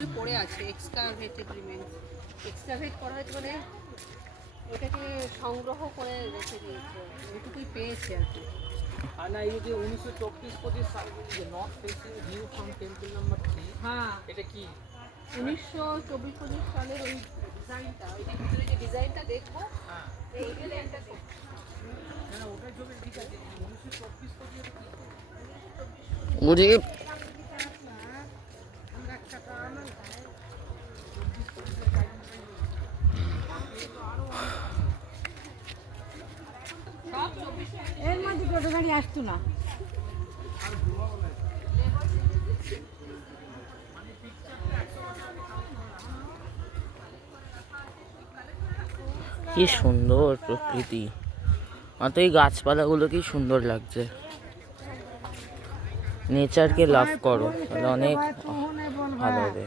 পড়ে আছে এক্সকাভেটেড রিমেন্স। এক্সকাভেট করা হয়েছে মানে ওটাকে সংগ্রহ করে রেখে দিয়েছে, এটুকুই পেয়েছে আর কি। আর না, এই যে 1924-25 সালে যে north facing view from temple number 3, হ্যাঁ, এটা কি 1924-25 সালের ওই ডিজাইনটা, ওই যে ভিতরে যে ডিজাইনটা দেখবো, হ্যাঁ, এই ডিজাইনটা দেখবো। না না, ওটার ছবি ঠিক আছে। 1924-25 এটা কি? ওদিকে এর মধ্যে টোটো গাড়ি আসতো না। কি সুন্দর প্রকৃতি, অত এই গাছপালাগুলো কি সুন্দর লাগছে। নেচারকে লাভ করো, তাহলে অনেক ভালো হবে।